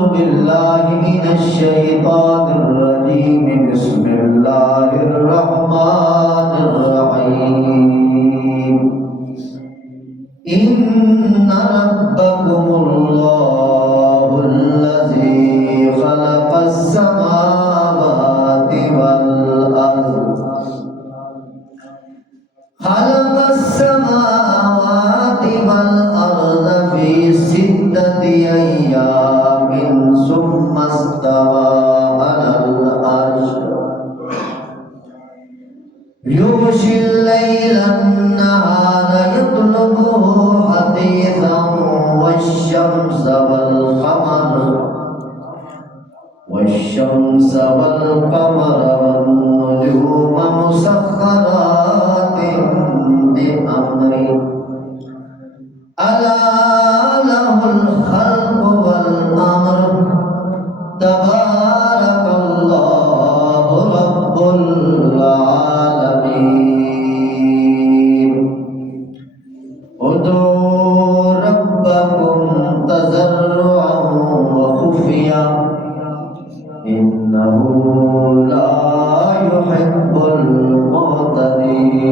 بالله من الشيطان الرجيم بسم الله الرحمن الرحيم إن ربكم الله الذي خلق السماوات والأرض في 6 أيام ثم استوى على العرش يغشي الليل النهار يطلبه حثيثا والشمس والقمر والنجوم مسخرات بأمره ألا له الخلق والأمر تبارك الله رب العالمين ادعوا ربكم تضرعا وخفيا إنه لا يحب المعتدين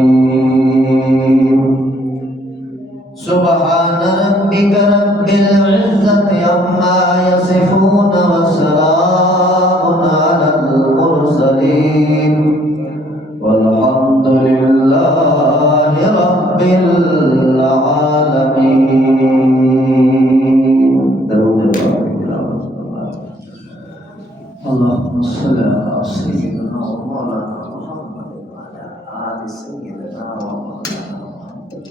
سبحان ربك رب العزة عما يصفون وسلام على المرسلين والحمد لله رب العالمين. اللهم صل على سيدنا ومولانا محمد وعلى آل سيدنا ومولانا محمد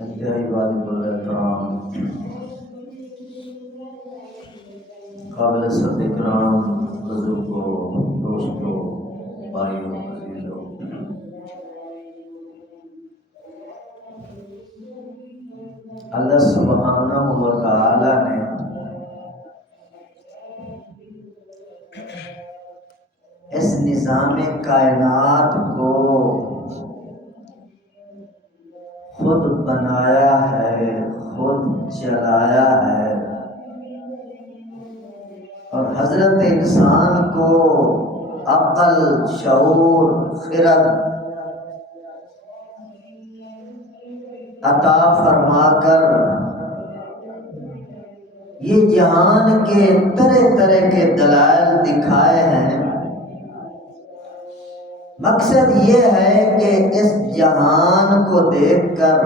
انتہائی واجب الاحترام قابل صد اکرام بزرگوں، دوستوں، بھائیوں، عزیزوں، اللہ سبحانہ و تعالی نے اس نظام کائنات کو خود بنایا ہے، خود چلایا ہے، اور حضرت انسان کو عقل، شعور، خرد عطا فرما کر یہ جہان کے طرح طرح کے دلائل دکھائے ہیں۔ مقصد یہ ہے کہ اس جہان کو دیکھ کر،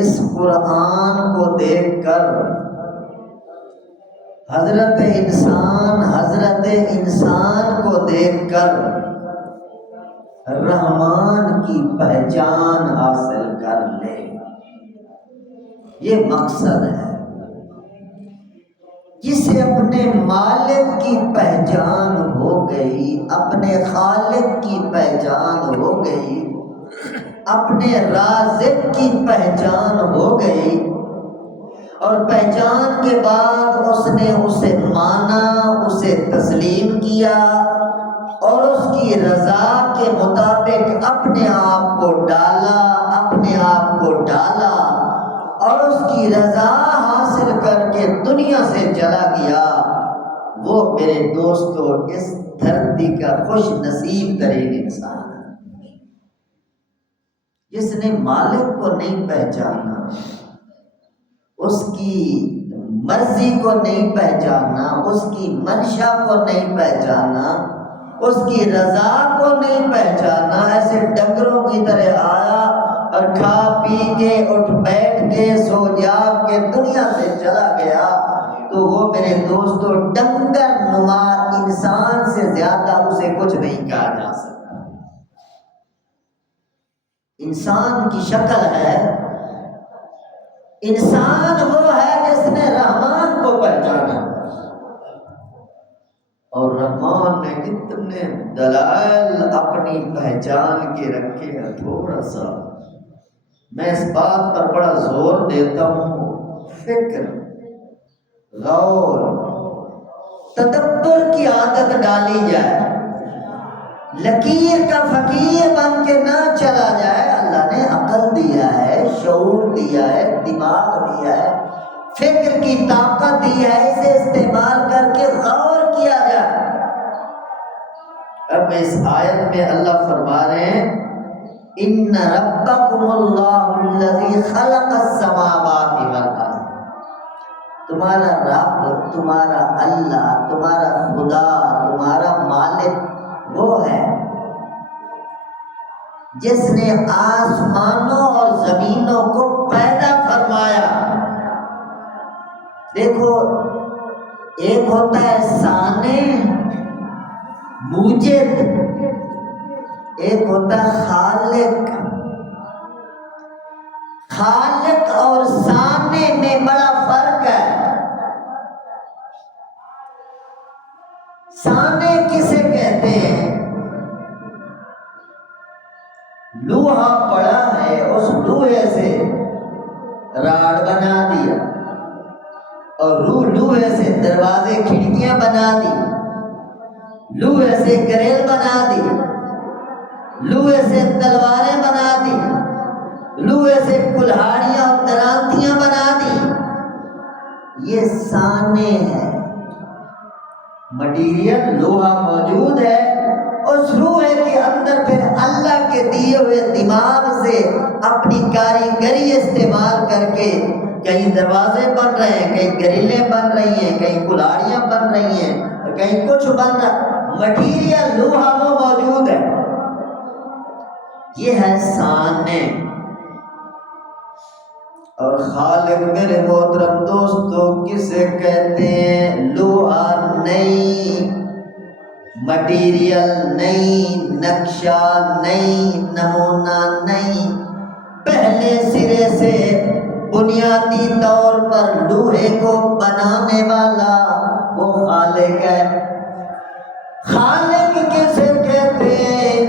اس قرآن کو دیکھ کر حضرت انسان کو دیکھ کر رحمان کی پہچان حاصل کر لے، یہ مقصد ہے۔ جسے اپنے مالک کی پہچان ہو گئی، اپنے خالق کی پہچان ہو گئی، اپنے رازق کی پہچان ہو گئی، اور پہچان کے بعد اس نے اسے مانا، اسے تسلیم کیا، اور اس کی رضا کے مطابق اپنے آپ کو ڈالا، اور اس کی رضا حاصل کر کے دنیا سے چلا گیا، وہ میرے دوستو اس دھرتی کا خوش نصیب ترین انسان ہے، جس نے مالک کو نہیں پہچانا، اس کی مرضی کو نہیں پہچانا، اس کی منشا کو نہیں پہچانا، اس کی رضا کو نہیں پہچانا، ایسے ڈنگروں کی طرح آیا اور کھا پی کے اٹھ بیٹھ کے سو جاگ کے دنیا سے چلا گیا، تو وہ میرے دوستو ڈنگر نما انسان سے زیادہ اسے کچھ نہیں کہا جا سکتا۔ انسان کی شکل ہے، انسان وہ ہے جس نے رحمان کو پہچانا، اور رحمان نے اتنے دلائل اپنی پہچان کے رکھے ہیں، تھوڑا سا میں اس بات پر بڑا زور دیتا ہوں، فکر، غور، تدبر کی عادت ڈالی جائے، لکیر کا فقیر بن کے نہ چلا جائے۔ اللہ نے عقل دیا ہے، شعور دیا ہے، دماغ دیا ہے، فکر کی طاقت دی ہے، اسے استعمال کر کے غور کیا جائے۔ اب اس آیت میں اللہ فرما رہے ہیں ان ربکم اللہ الذی خلق السماوات والارض، تمہارا رب، تمہارا اللہ، تمہارا خدا، تمہارا مالک وہ ہے جس نے آسمانوں اور زمینوں کو پیدا فرمایا۔ دیکھو، ایک ہوتا ہے صانع، موجد، ایک ہوتا ہے خالق۔ خالق اور صانع میں بڑا فرق ہے۔ صانع کسے کہتے ہیں؟ لوہا پڑا ہے، اس لوہے سے راڈ بنا دیا، اور لوہے سے دروازے کھڑکیاں بنا دی، لوہے سے گریل بنا دی، لوہے سے تلواریں بنا دی، لوہے سے کلہاڑیاں اور درانتیاں بنا دی۔ یہ صانع ہے۔ مٹیریل لوہا موجود ہے، اس لوہے کے اندر پھر اللہ کے دیے ہوئے دماغ سے اپنی کاریگری استعمال کر کے کہیں دروازے بن رہے ہیں، کہیں گریلیں بن رہی ہیں، کہیں کلہاڑیاں بن رہی ہیں، کہیں کچھ بن رہا۔ مٹیریل لوہا وہ موجود ہے، یہ ہے صانع۔ اور خالق میرے محترم دوستو کسے کہتے ہیں؟ لوہا نہیں، مٹیریل نہیں، نقشہ نہیں، نمونہ نہیں، پہلے سرے سے بنیادی طور پر لوہے کو بنانے والا وہ خالق ہے۔ خالق کسے کہتے ہیں؟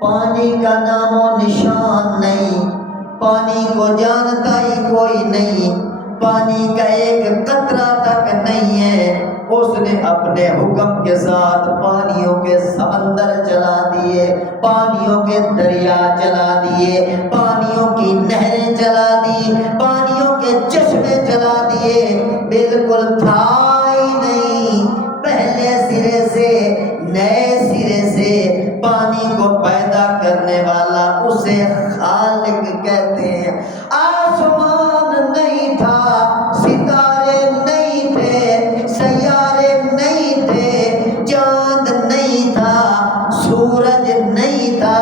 پانی کا نام و نشان نہیں، پانی کو جانتا ہی کوئی نہیں، پانی کا ایک قطرہ تک نہیں ہے، اس نے اپنے حکم کے ساتھ پانیوں کے سمندر چلا دیے، پانیوں کے دریا چلا دیے، پانیوں کی نہریں چلا دی، پانیوں کے چشمے چلا دیے، بالکل تھا ہی نہیں۔ پہلے سرے سے، نئے سرے سے پانی کو پیدا کرنے والا اسے خالق کہتے ہیں۔ آسمان نہیں تھا، ستارے نہیں تھے، سیارے نہیں تھے، چاند نہیں تھا، سورج نہیں تھا،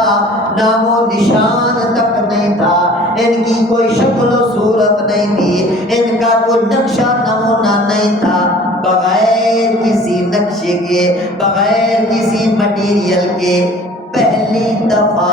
نام و نشان تک نہیں تھا، ان کی کوئی شکل و صورت نہیں تھی، ان کا کوئی نقشہ نمونہ نہیں تھا۔ بغیر کسی نقشے کے، بغیر کسی مٹیریل کے پہلی دفعہ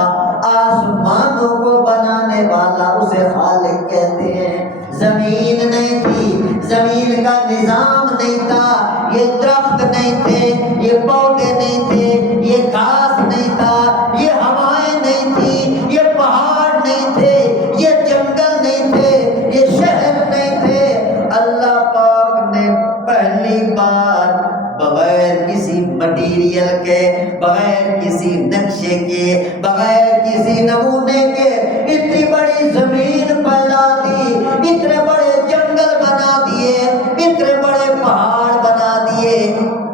آسمانوں کو بنانے والا اسے خالق کہتے ہیں۔ زمین نہیں تھی، زمین کا نظام نہیں تھا، یہ درخت نہیں تھے، یہ پودے نہیں تھے، یہ گھاس نہیں تھا، یہ ہوائیں نہیں تھی، یہ پہاڑ نہیں تھے، یہ جنگل نہیں تھے، یہ شہر نہیں تھے۔ اللہ پاک نے پہلی بار بغیر کسی مٹیریل کے، بغیر کسی نقشے کے، بغیر کسی نمونے کے اتنی بڑی زمین پھیلا دی، اتنے بڑے جنگل بنا دیے، اتنے بڑے پہاڑ بنا دیے۔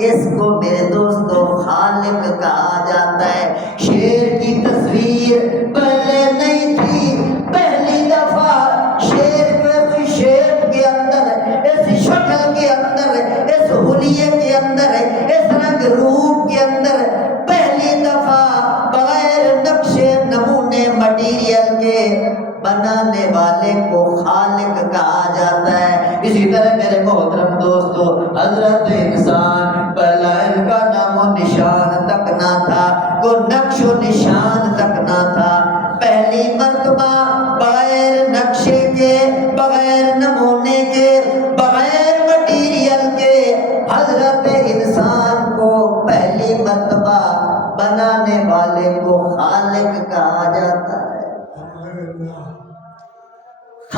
اس کو میرے دوستو خالق کہا جاتا ہے۔ شیر کی تصویر پہلے نہیں تھی، پہلی دفعہ شیر کو اس شیپ کے اندر، اس شکل کے اندر، اس حلیے کے اندر، اس رنگ روپ کے اندر پہلی دفعہ بغیر نقشے نمونے مٹیریل کے بنانے والے کو خالق کہا جاتا ہے۔ اسی طرح میرے محترم دوستو حضرت انسان پہلا ان کا نام و نشان تک نہ تھا، کوئی نقش و نشان تک نہ تھا۔ پہلی مرتبہ بغیر نقشے کے، بغیر نمونے کے، بغیر مٹیریل کے حضرت انسان کو پہلی مرتبہ بنانے والے کو خالق کہا جاتا ہے۔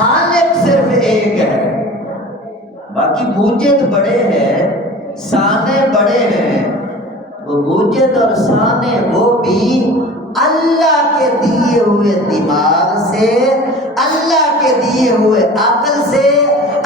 خالق صرف ایک ہے، باقی موجد بڑے ہیں، سانے بڑے ہیں، وہ موجد اور سانے وہ بھی اللہ کے دیے ہوئے دماغ سے، اللہ کے دیے ہوئے عقل سے،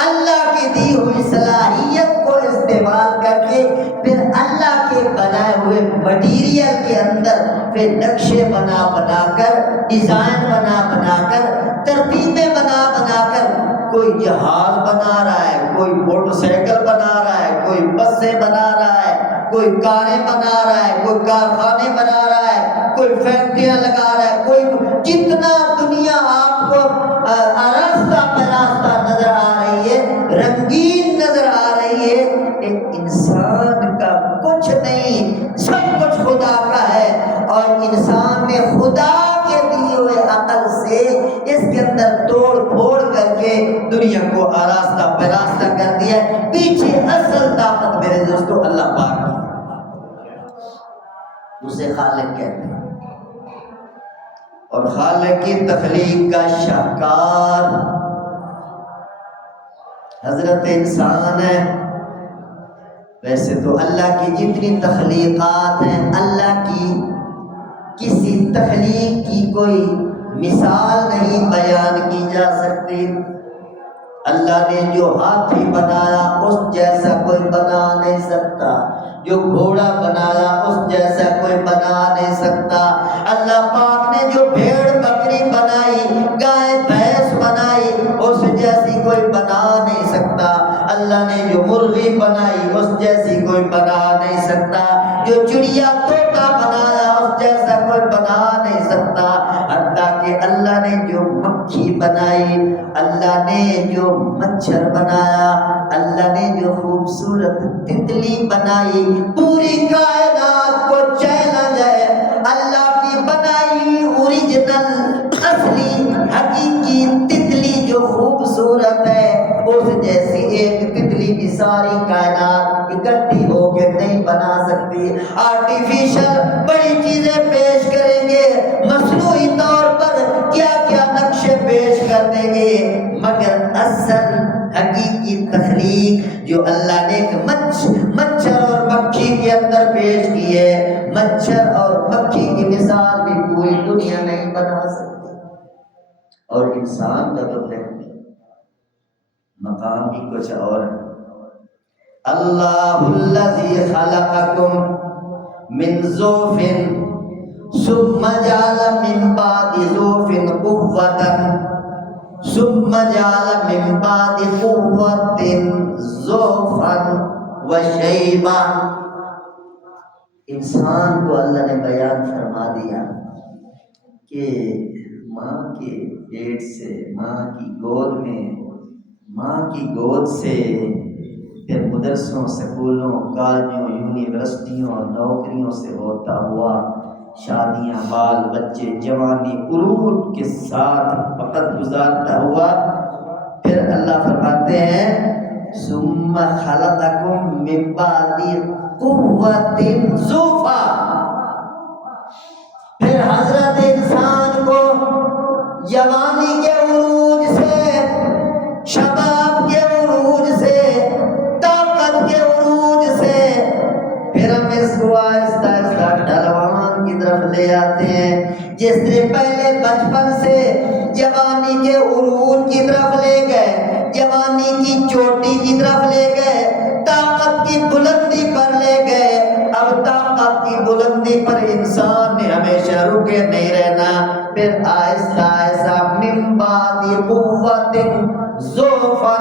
اللہ کی دی ہوئی صلاحیت کو استعمال کر کے پھر اللہ کے بنائے ہوئے مٹیریل کے اندر پھر نقشے بنا بنا کر، ڈیزائن بنا بنا کر، ترتیبیں بنا بنا کر کوئی جہاز بنا رہا ہے، کوئی موٹر سائیکل بنا رہا ہے، کوئی بسیں بنا رہا ہے، کوئی کاریں بنا رہا ہے، کوئی کارخانے بنا رہا ہے، کوئی فیکٹریاں لگا رہا ہے، کوئی جتنا دنیا آپ کو آراستہ پراستہ نظر آ رہی ہے، رنگین نظر آ رہی ہے، ایک انسان کا کچھ نہیں، سب کچھ خدا کا ہے، اور انسان نے خدا کے دیے ہوئے عقل سے اس کے اندر توڑ پھوڑ کر کے دنیا کو آراستہ پراستہ کر دیا ہے۔ پیچھے اصل طاقت میرے دوستو اللہ پاک کی، اسے خالق کہتے ہیں، اور خالق کی تخلیق کا شاہکار حضرت انسان ہے۔ ویسے تو اللہ کی جتنی تخلیقات ہیں، اللہ کی کسی تخلیق کی کوئی مثال نہیں بیان کی جا سکتی۔ اللہ نے جو ہاتھی بنایا اس جیسا کوئی بنا نہیں سکتا، جو گھوڑا بنایا اس جیسا کوئی بنا نہیں سکتا، اللہ پاک نے جو بھیڑ بکری بنائی، گائے بھینس بنائی، اس جیسی کوئی بنا نہیں سکتا، اللہ نے جو مرغی بنائی اس جیسی کوئی بنا نہیں سکتا، جو چڑیا طوطا بنایا اس جیسا کوئی بنا نہیں سکتا، حتیٰ کہ اللہ نے جو مکھی بنائی، اللہ نے جو مچھر بنایا، اللہ نے جو خوبصورت تتلی بنائی، پوری کائنات کو چیلنج ہے اللہ کی بنائی اوریجنل اصلی حقیقی تتلی جو خوبصورت ہے، اس جیسی ایک تتلی کی ساری کائنات اکٹھی ہو کے نہیں بنا سکتی۔ آرٹیفیشل بڑی چیزیں پیش کریں گے، مصنوعی طور پر کیا کیا نقشے پیش کر دیں گے، مگر اصل حقیقی تخلیق جو اللہ نے مچھر اور مکھی کے اندر پیش کی ہے، مچھر اور مکھی کی مثال بھی پوری دنیا نہیں بنا سکتی۔ اور انسان کا تو مقام بھی کچھ اور ہے۔ اللہ الذی خلقکم من ضعف ثم جعل من بعد ضعف قوة ثم جعل من بعد قوة ضعفا وشیبا۔ انسان کو اللہ نے بیان فرما دیا کہ ماں کے پیٹ سے، ماں کی گود میں، ماں کی گود سے پھر مدرسوں، سکولوں، کالجوں، یونیورسٹیوں اور نوکریوں سے ہوتا ہوا شادیاں، بال بچے، جوانی، عروج کے ساتھ وقت گزارتا ہوا، پھر اللہ فرماتے ہیں ثم خلقکم من بعد قوۃ ضعفا، پھر حضرت انسان کو جوانی کے عروج سے، شباب کے عروج سے، طاقت کے عروج سے، پھر ہم اس کو آہستہ آہستہ ڈھلوان کی طرف لے آتے ہیں۔ جس نے پہلے بچپن سے جوانی کے عروج کی طرف لے گئے، جوانی کی چوٹی کی طرف لے گئے، طاقت کی بلندی پر لے گئے، اب طاقت کی بلندی پر انسان نے ہمیشہ رکے نہیں رہنا، پھر آہستہ آہستہ من بعد قوت ضعفا،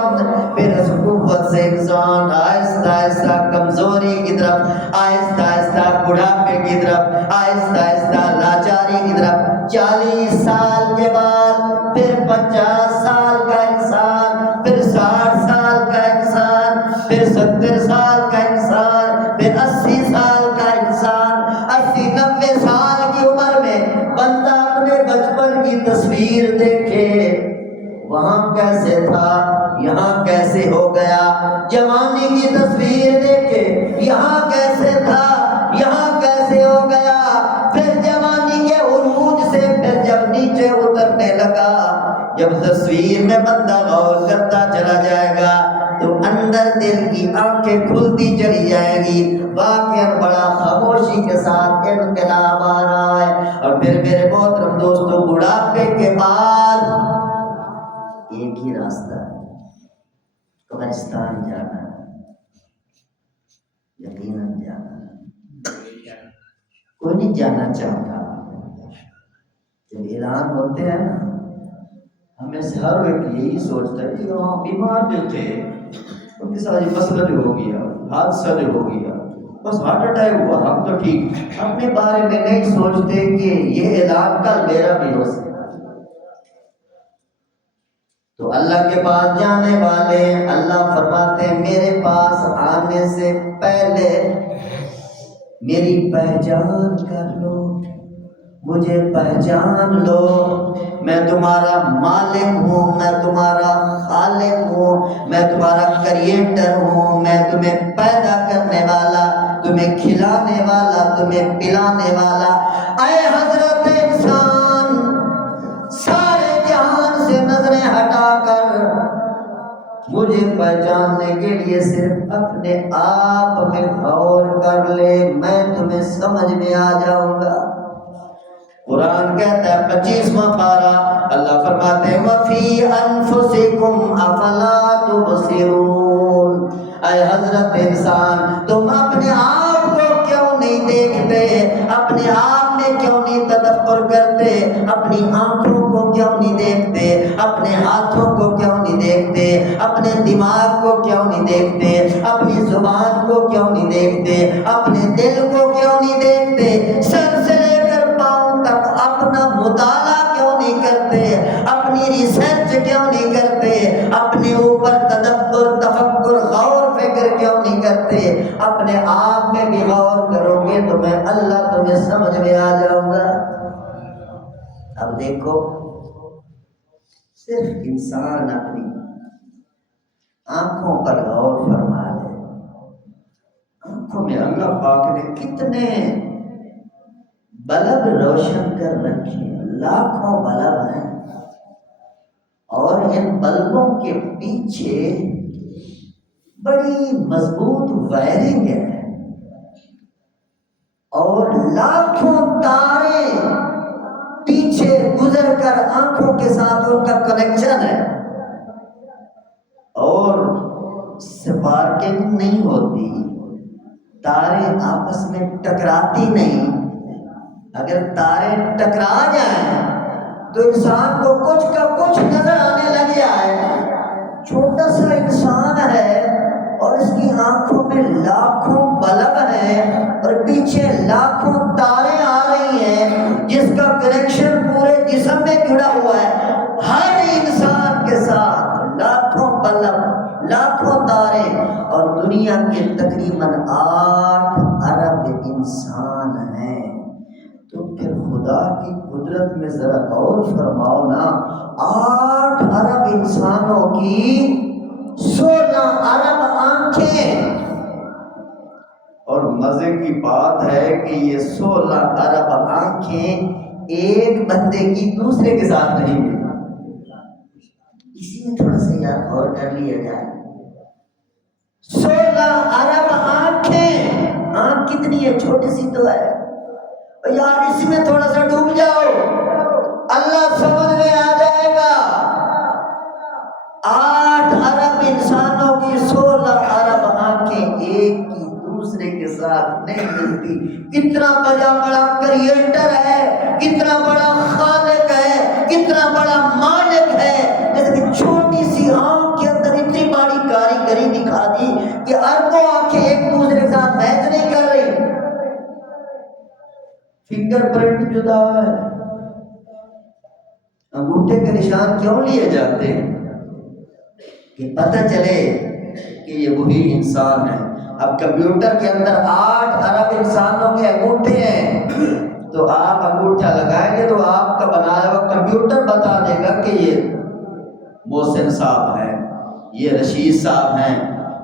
پھر اس قوت سے انسان آہستہ آہستہ کمزوری کی طرف، آہستہ آہستہ بڑھاپے کی طرف، آہستہ آہستہ لاچاری کی طرف، 40 سال کے بعد پھر 50 سال کا انسان، پھر 60 سال کا انسان، پھر 70 سال کا انسان، پھر 80 سال کا انسان، 80-90 سال کی عمر میں بندہ اپنے بچپن کی تصویر دیکھے، وہاں کیسے تھا، یہاں کیسے ہو گیا، جوانی کی تصویر دیکھے، یہاں کیسے تھا، یہاں کیسے ہو گیا، پھر جوانی کے عروج سے پھر جب نیچے اترنے لگا، جب تصویر تصویر میں بندہ غور کرتا چلا جائے گا تو اندر دل کی آنکھیں کھلتی چلی جائیں گی، واقعاً بڑا خاموشی کے ساتھ انقلاب آ رہا ہے۔ اور پھر میرے محترم دوستوں، بڑھاپے کے بعد ایک ہی راستہ ہے، قبرستان جانا ہے، یقیناً جانا ہے۔ کوئی نہیں جانا چاہتا، جب اعلان ہوتے ہیں نا، ہمیں سے ہر ایک یہی سوچتا ہے کہ ہاں بیمار جو تھے ان کے ساتھ مسئلہ جو ہو گیا، حادثہ جو ہو گیا، بس ہارٹ اٹیک ہوا، ہم تو ٹھیک، اپنے بارے میں نہیں سوچتے کہ یہ اعلان کل میرا بھی ہو سکتا۔ تو اللہ کے پاس جانے والے، اللہ فرماتے ہیں میرے پاس آنے سے پہلے میری پہچان کر لو، مجھے پہچان لو، میں تمہارا مالک ہوں، میں تمہارا خالق ہوں، میں تمہارا کریٹر ہوں، میں تمہیں پیدا کرنے والا، تمہیں کھلانے والا، تمہیں پلانے والا۔ اے حضرت انسان، سارے جہان سے نظریں ہٹا کر مجھے پہچاننے کے لیے صرف اپنے آپ میں غور کر لے، میں تمہیں سمجھ میں آ جاؤں گا۔ قرآن کہتا ہے 25واں پارہ، اللہ فرماتے ہیں وَفِي أَنفُسِكُمْ أَفَلَا تُبْصِرُونَ۔ اے حضرت انسان، تم اپنے آپ کو کیوں نہیں دیکھتے، اپنے آپ میں کیوں نہیں تدبر کرتے، اپنی آنکھوں کو کیوں نہیں دیکھتے، اپنے ہاتھوں کو کیوں نہیں دیکھتے، اپنے دماغ کو کیوں نہیں دیکھتے، اپنی زبان کو کیوں نہیں دیکھتے، اپنے دل کو کیوں نہیں دیکھتے، سر سے لے کر پاؤں تک اپنا مطالعہ کیوں نہیں کرتے، اپنی ریسرچ کیوں نہیں کرتے، اپنے اوپر تدبر، تفکر، غور فکر کیوں نہیں کرتے؟ اپنے آپ میں بھی غور کرو گے تو میں اللہ تمہیں سمجھ میں آ جاؤں گا۔ اب دیکھو، صرف انسان اپنی آنکھوں پر غور فرما لے، آنکھوں میں اللہ پاک نے کتنے بلب روشن کر رکھے، لاکھوں بلب ہیں، اور ان بلبوں کے پیچھے بڑی مضبوط وائرنگ ہے، اور لاکھوں تارے پیچھے گزر کر آنکھوں کے ساتھ ان کا کنیکشن ہے، اور سپارکنگ نہیں ہوتی، تارے آپس میں ٹکراتی نہیں۔ اگر تارے ٹکرا جائیں تو انسان کو کچھ کا کچھ نظر آنے لگ جائے، چھوٹا سا انسان ہے اور اس کی آنکھوں میں لاکھوں بلب ہیں اور پیچھے لاکھوں تاریں آ رہی ہیں، جس کا کنیکشن پورے جسم میں جڑا ہوا ہے، ہر انسان کے ساتھ لاکھوں بلب، لاکھوں تاریں، اور دنیا کے تقریباً 8 ارب انسان ہیں۔ تو پھر خدا کی قدرت میں ذرا غور فرماؤ نا، 8 ارب انسانوں کی 16 ارب آنکھیں، اور مزے کی بات ہے کہ یہ 16 ارب آنکھیں ایک بندے کی دوسرے کے ساتھ نہیں ملی۔ اسی میں تھوڑا سا یاد غور کر لیا جائے، 16 ارب آنکھیں، آنکھ کتنی ہے، چھوٹی سی تو ہے یار، اسی میں تھوڑا سا ڈوب جاؤ، اللہ سمجھ میں آ جائے گا۔ 8 ارب انسانوں کی 16 ارب آنکھیں ایک کی دوسرے کے ساتھ نہیں ملتی۔ کتنا بڑا کریٹر ہے، کتنا بڑا خالق ہے، کتنا بڑا مالک ہے، جیسے کہ چھوٹی سی آنکھ کے اندر اتنی بڑی کاریگری دکھا دی کہ اربوں آنکھیں ایک دوسرے کے ساتھ میچ نہیں کر رہی۔ فنگر پرنٹ جدا ہے، انگوٹھے کے نشان کیوں لیے جاتے ہیں؟ کہ پتہ چلے کہ یہ وہی انسان ہے۔ اب کمپیوٹر کے اندر 8 ارب انسانوں کے انگوٹھے ہیں، تو آپ انگوٹھا لگائیں گے تو آپ کا بنایا ہوا کمپیوٹر بتا دے گا کہ یہ محسن صاحب ہے، یہ رشید صاحب ہیں،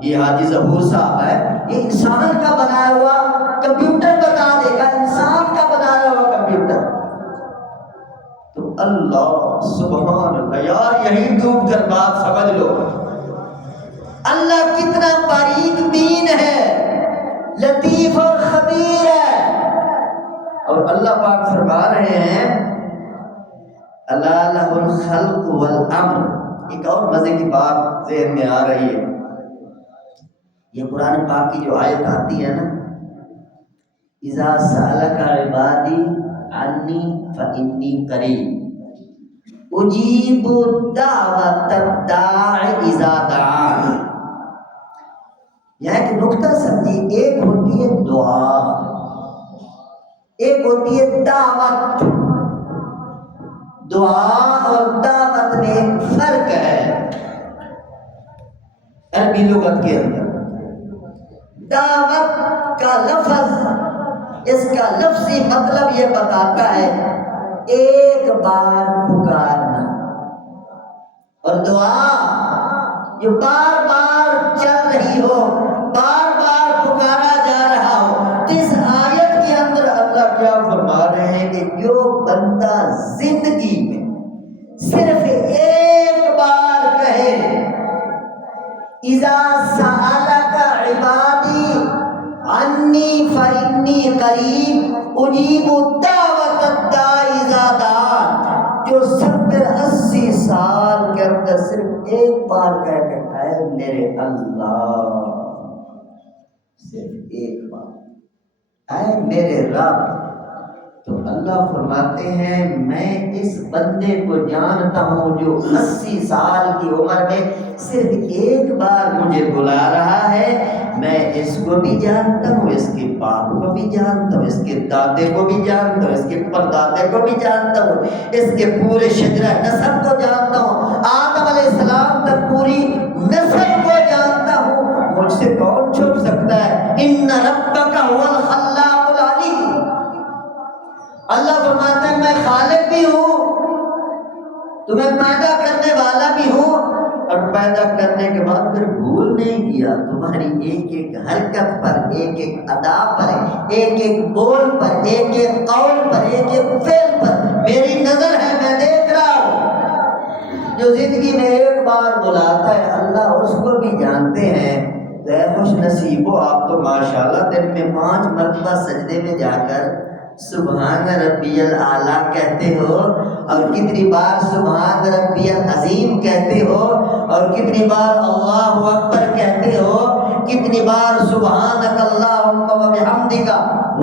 یہ حاجی ظہور صاحب ہے۔ یہ انسان کا بنایا ہوا کمپیوٹر بتا دے گا، انسان کا بنایا ہوا کمپیوٹر۔ تو اللہ سبحان اللہ، یار یہی ڈوب کر بات سمجھ لو، اللہ کتنا باریک بین ہے، لطیف اور خبیر ہے۔ اور اللہ پاک فرما رہے ہیں الا لہ الخلق والامر۔ ایک اور مزے کی بات ذہن میں آ رہی ہے، یہ قرآن پاک کی جو آیت آتی ہے نا، اذا سألک عبادی عنی فانی قریب اجیب دعوت الداع اذا دعان۔ یہاں ایک نکتہ سمجھی، ایک ہوتی ہے دعا، ایک ہوتی ہے دعوت۔ دعا اور دعوت میں ایک فرق ہے عربی لغت کے اندر۔ دعوت کا لفظ، اس کا لفظی مطلب یہ بتاتا ہے ایک بار پکارنا، اور دعا جو بار بار چل رہی ہو، بار بار پکارا جا رہا ہو۔ تو اس آیت کے اندر اللہ کیا فرما رہے ہیں کہ جو بندہ زندگی میں صرف ایک بار کہے اذا سألک عبادی عنی فانی قریب اجیب دعوت الداع اذا دعان، جو 70-80 سال کے اندر صرف ایک بار کہہ کے اے میرے اللہ، صرف ایک بار اے میرے رب، تو اللہ فرماتے ہیں میں اس بندے کو جانتا ہوں جو 80 سال کی عمر میں صرف ایک بار مجھے بلا رہا ہے، میں اس کو بھی جانتا ہوں، اس کے باپ کو بھی جانتا ہوں، اس کے دادے کو بھی جانتا ہوں، اس کے پردادے کو بھی جانتا ہوں، اس کے پورے شجرہ نسب کو جانتا ہوں، آدم علیہ السلام تک پوری نسل کو جانتا ہوں، مجھ سے کون چھپ سکتا ہے؟ ان ربک هو الخلاق العلیم۔ اللہ فرماتا ہے میں خالق بھی ہوں، تمہیں پیدا کرنے والا بھی ہوں، اور پیدا کرنے کے بعد پھر بھول نہیں کیا، تمہاری ایک ایک حرکت پر، ایک ایک ادا پر، ایک ایک بول پر، ایک ایک قول پر، ایک ایک فعل پر میری نظر ہے، میں دیکھ رہا ہوں۔ جو زندگی میں ایک بار بلاتا ہے اللہ اس کو بھی جانتے ہیں، تو اے خوش نصیبو، آپ تو ماشاءاللہ دن میں 5 مرتبہ سجدے میں جا کر سبحان ربی الاعلیٰ کہتے ہو، اور کتنی بار سبحان ربی العظیم کہتے ہو، اور کتنی بار اللہ اکبر کہتے ہو، کتنی بار سبحانک اللہم وبحمدک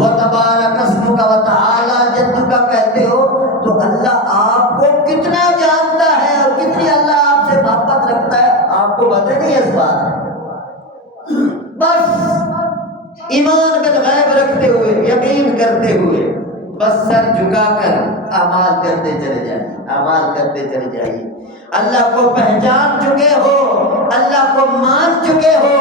وتبارک اسمک وتعالی جدک کہتے ہو۔ تو اللہ آپ کو کتنا جانتا ہے اور کتنی اللہ آپ سے محبت رکھتا ہے، آپ کو پتہ نہیں اس بات۔ بس ایمان بالغیب رکھتے ہوئے، یقین کرتے ہوئے، بس سر جھکا کر اعمال کرتے چلے جائیں، اعمال کرتے چلے جائیے۔ اللہ کو پہچان چکے ہو، اللہ کو مان چکے ہو،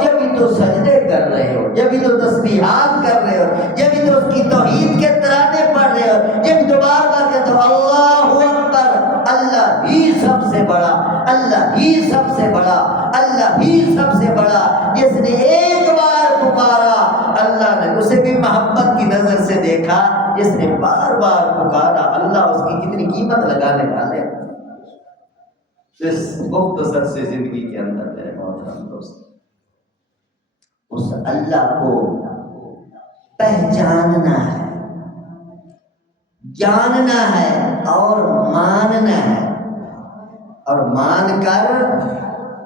جب بھی تو سجدے کر رہے ہو، جب بھی تو تسبیحات کر رہے ہو، جب بھی تو اس کی توحید کے ترانے پڑھ رہے ہو، جب بھی تو بار بار کہتے ہو اللہ اکبر، اللہ ہی سب سے بڑا، اللہ ہی سب سے بڑا، اللہ ہی سب سے بڑا۔ جس نے ایک بار پکارا اللہ نے اسے بھی محبت کی نظر سے دیکھا، جس نے بار بار پکارا اللہ اس کی کتنی قیمت لگانے والے۔ اس مختصر سے زندگی کے اندر میرے محترم دوست، اس اللہ کو پہچاننا ہے، جاننا ہے اور ماننا ہے، اور مان کر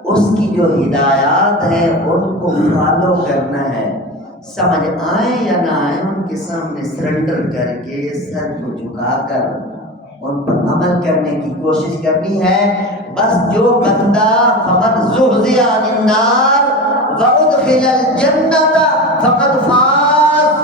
اس کی جو ہدایات ہیں ان کو فالو کرنا ہے، سمجھ آئیں یا نہ آئیں ان کے سامنے سرنڈر کر کے سر کو جھکا کر ان پر عمل کرنے کی کوشش کرنی ہے۔ بس جو بندہ فمن زحزح عن النار وادخل الجنۃ فقد فاز،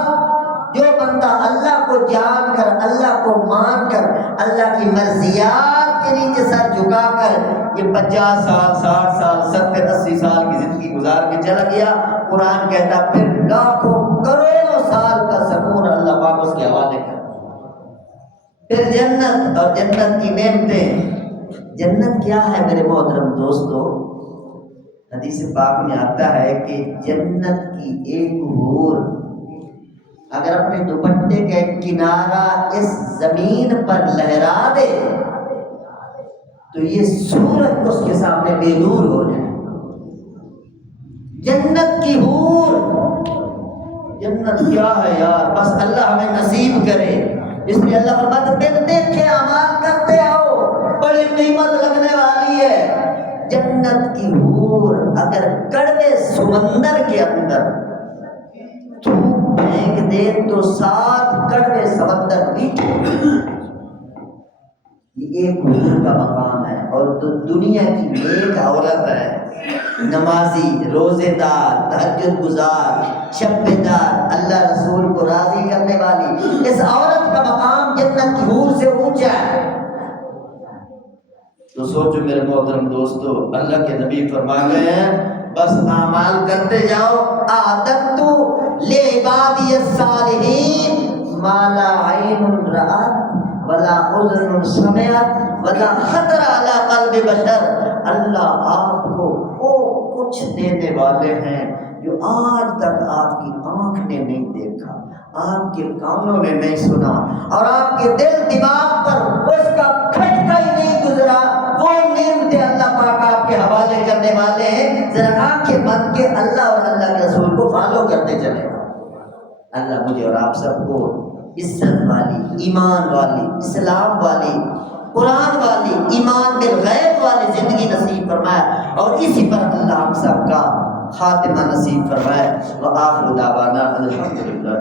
جو بندہ اللہ کو جان کر، اللہ کو مان کر، اللہ کی مرضیات کے نیچے سر جھکا کر یہ 50 سال، 60 سال، 70 80 سال کی زندگی گزار کے چلا گیا، قرآن کہتا پھر لاکھوں کروڑوں سال کا سکون اللہ پاک اس کے حوالے کر، پھر جنت اور جنت کی نعمتیں۔ جنت کیا ہے میرے محترم دوستو؟ حدیث پاک میں آتا ہے کہ جنت کی ایک حور اگر اپنے دوپٹے کا ایک کنارہ اس زمین پر لہرا دے تو یہ سورج اس کے سامنے بے نور ہو جائے۔ جنت کی حور، جنت کیا ہے یار، بس اللہ ہمیں نصیب کرے۔ اس لیے اللہ فرماتا ہے بن دیکھے اعمال کرتے آؤ، بڑی قیمت لگنے والی ہے۔ جنت کی حور اگر کڑوے سمندر کے اندر تھوک پھینک دے تو 7 کڑوے سمندر میٹھے۔ یہ ایک حور کا مقام ہے، اور تو دنیا کی نیک عورت ہے، نمازی، روزے دار، تہجد گزار، شب بیدار، اللہ رسول کو راضی کرنے والی، اس عورت کا مقام جنت کی حور سے اونچا ہے۔ تو سوچو میرے محترم دوستو، اللہ کے نبی فرما گئے ہیں بس اعمال کرتے جاؤ۔ اعددت لعبادی الصالحین ما لا عین رأت ولا اذن سمعت ولا خطر علی قلب بشر۔ اللہ آپ کو وہ کچھ دینے والے ہیں جو آج تک آپ کی آنکھ نے نہیں دیکھا، آپ کے کانوں نے نہیں سنا، اور آپ کے دل دماغ پر اس کا کھٹکا ہی نہیں گزرا۔ وہ نعمتیں اللہ پاک آپ کے حوالے کرنے والے ہیں، ذرا آنکھیں بند کے اللہ اور اللہ کے رسول کو فالو کرتے چلے۔ اللہ مجھے اور آپ سب کو عزت والی، ایمان والی، اسلام والی، قرآن والی، ایمان بالغیب والی زندگی نصیب فرمائے، اور اسی پر اللہ ہم سب کا خاتمہ نصیب فرمائے۔ وآخر دعوانا الحمدللہ۔